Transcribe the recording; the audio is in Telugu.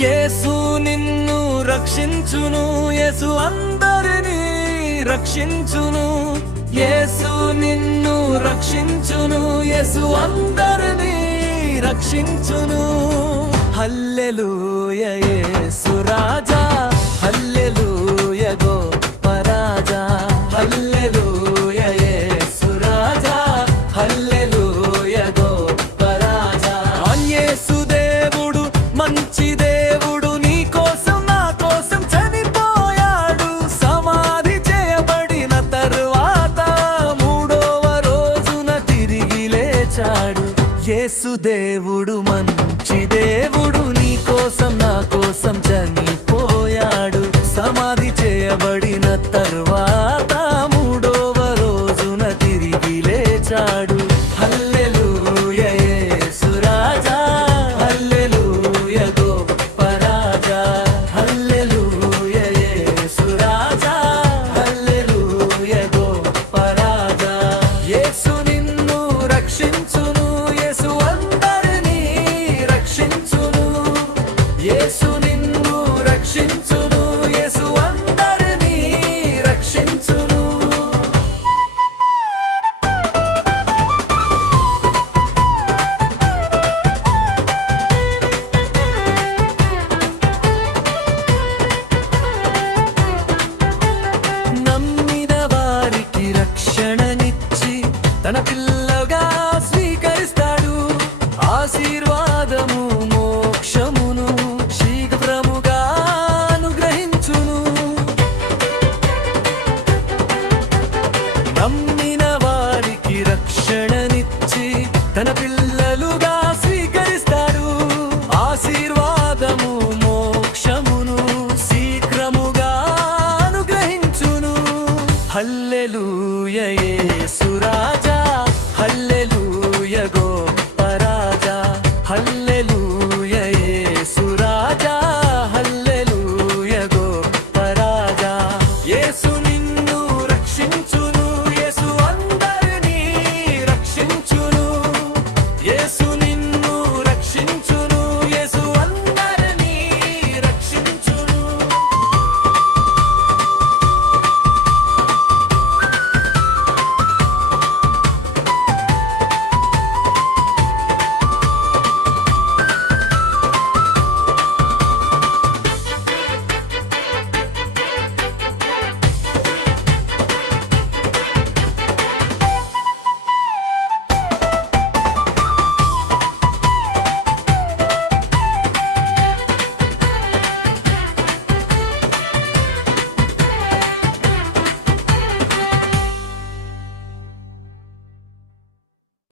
యేసు నిన్ను రక్షించును, యేసు అందరినీ రక్షించును. యేసు నిన్ను రక్షించును, యేసు అందరినీ రక్షించును. హల్లెలూయా యేసు రాజా, హల్లెలూయా గొప్ప రాజా, హల్లెలూయా యేసు రాజా, హల్లెలూయా గొప్ప రాజా. యేసు దేవుడు మంచి దేవుడు, నీ కోసం నా కోసం చనిపోయాడు. సమాధి చేయబడిన తరువాత మూడవ రోజున తిరిగి లేచాడు. యేసు దేవుడు మంచి దేవుడు, నీ కోసం నా కోసం చనిపోయాడు. సమాధి చేయబడిన తరువాత మూడవ రోజున తిరిగి లేచాడు. హల్లెలూయా యేసు రాజా, హల్లెలూయా గొప్ప రాజా, హల్లెలూయా యేసు రాజా, హల్లెలూయా గొప్ప రాజా. యేసు నిన్ను రక్షించును, యేసు అందరినీ రక్షించును. యేసు నిన్ను రక్షించు,